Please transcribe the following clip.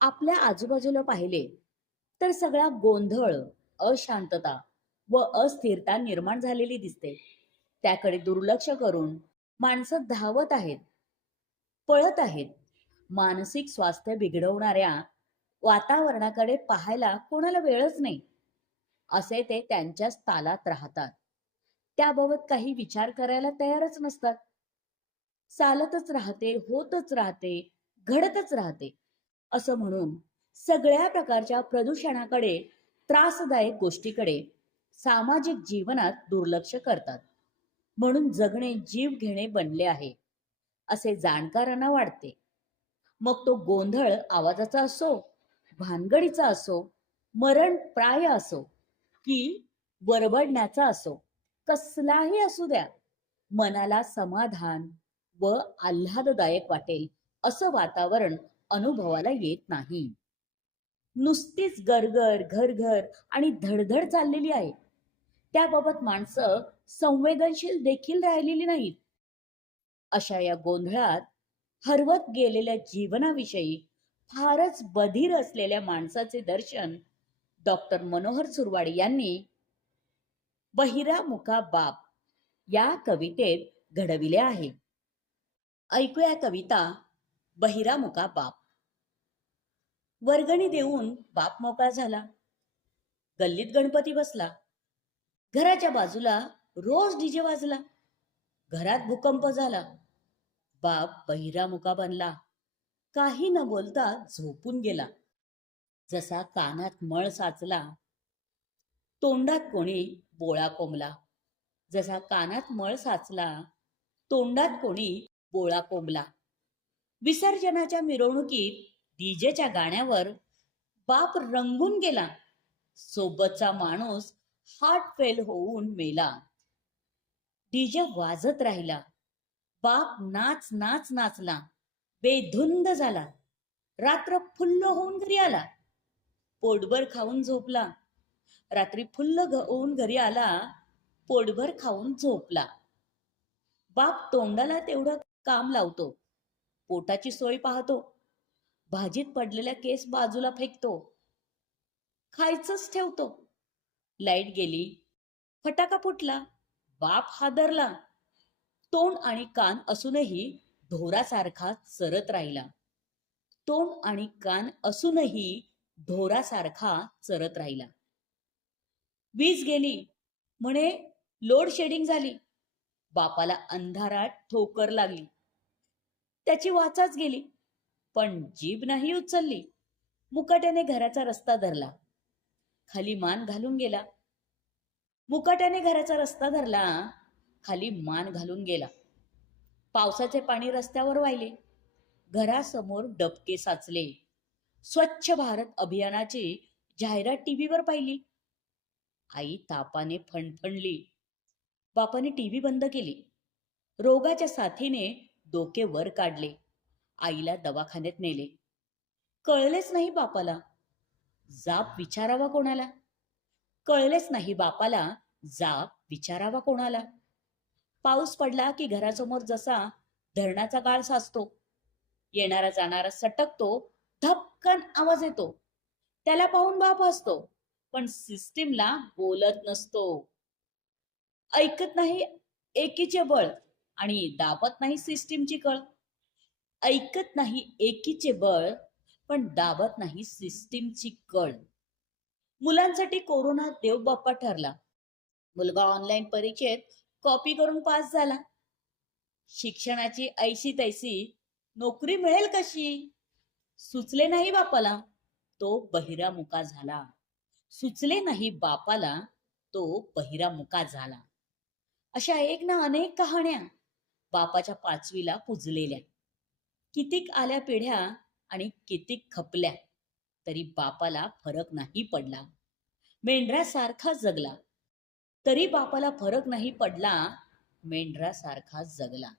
आपल्या आजूबाजूला पाहिले तर सगळा गोंधळ, अशांतता व अस्थिरता निर्माण झालेली दिसते. त्याकडे दुर्लक्ष करून माणसं धावत आहेत, पळत आहेत. मानसिक स्वास्थ्य बिघडवणाऱ्या वातावरणाकडे पाहायला कोणाला वेळच नाही, असे ते त्यांच्याच तालात राहतात. त्याबाबत काही विचार करायला तयारच नसतात. चालतच राहते, होतच राहते, घडतच राहते असं म्हणून सगळ्या प्रकारच्या प्रदूषणाकडे, त्रासदायक गोष्टीकडे सामाजिक जीवनात दुर्लक्ष करतात. म्हणून जगणे जीव घेणे बनले आहे असे जाणकारांना वाटते. मग तो गोंधळ आवाजाचा असो, भानगडीचा असो, मरण प्राय असो की बरबडण्याचा असो, कसलाही असू द्या, मनाला समाधान व आल्हाददायक वाटेल असं वातावरण अनुभवाला येत नाही. नुसतीच गरगर, घरघर आणि धडधड चाललेली आहे. त्याबाबत माणसं संवेदनशील देखील राहिलेली नाहीत. अशा या गोंधळात हरवत गेलेल्या जीवनाविषयी फारच बधीर असलेल्या माणसाचे दर्शन डॉक्टर मनोहर सुरवाडी यांनी बहिरा मुका बाप या कवितेत घडविले आहे. ऐकूया कविता बहिरा मुका बाप. वर्गणी देऊन बाप मोकळा झाला. गल्लीत गणपती बसला. घराच्या बाजूला रोज डीजे वाजला. घरात भूकंप झाला. बाप बहिरामुका बनला. काही न बोलता झोपून गेला. जसा कानात मळ साचला, तोंडात कोणी बोळा कोंबला. जसा कानात मळ साचला, तोंडात कोणी बोळा कोंबला. विसर्जनाच्या मिरवणुकीत डीजेच्या गाण्यावर बाप रंगून गेला. सोबतचा माणूस हार्ट फेल होऊन मेला. डीजे वाजत राहिला. बाप नाच नाच नाचला. बेधुंद झाला. रात्र फुल्ल होऊन घरी आला. पोटभर खाऊन झोपला. रात्री फुल्ल होऊन घरी आला. पोटभर खाऊन झोपला. बाप तोंडाला तेवढं काम लावतो. पोटाची सोय पाहतो. भाजीत पडलेल्या केस बाजूला फेकतो. खायचंच ठेवतो. लाईट गेली. फटाका फुटला. बाप हादरला. तोंड आणि कान असूनही ढोरासारखा चरत राहिला. तोंड आणि कान असूनही ढोरासारखा चरत राहिला. वीज गेली म्हणे लोड शेडिंग झाली. बापाला अंधारात ठोकर लागली. त्याची वाचाच गेली. पण जीभ नाही उचलली. मुकाट्याने घराचा रस्ता धरला. खाली मान घालून गेला. मुकाट्याने घराचा रस्ता धरला. खाली मान घालून गेला. पावसाचे पाणी रस्त्यावर वाहिले. घरासमोर डबके साचले. स्वच्छ भारत अभियानाची जाहिरात टीव्हीवर पाहिली. आई तापाने फणफणली. बापाने टीव्ही बंद केली. रोगाच्या साथीने डोके वर काढले. आईला दवाखान्यात नेले. कळलेच नाही बापाला. जाब विचारावा कोणाला? कळलेच नाही बापाला. जाब विचारावा कोणाला? पाऊस पडला की घरासमोर जसा धरणाचा गाळ साचतो. येणारा जाणारा सटकतो. धपकन आवाज येतो. त्याला पाहून बाप हसतो. पण सिस्टीमला बोलत नसतो. ऐकत नाही एकीचे बळ आणि दाबत नाही सिस्टीमची कळ. ऐकत नाही एकीचे बळ पण दाबत नाही सिस्टीमची कळ. मुलांसाठी कोरोना देवबाप्पा ठरला. मुलगा ऑनलाईन परीक्षेत कॉपी करून पास झाला. शिक्षणाची ऐशी तैसी नोकरी मिळेल कशी? सुचले नाही बापाला. तो बहिरामुका झाला. सुचले नाही बापाला. तो बहिरामुका झाला. अशा एक ना अनेक कहाण्या बापाच्या पाचवीला पुजलेल्या. कितीक आल्या पिढ्या आणि कितीक खपल्या तरी बापाला फरक नाही पडला. मेंढरासारखा जगला तरी बापाला फरक नाही पडला. मेंढरासारखा जगला.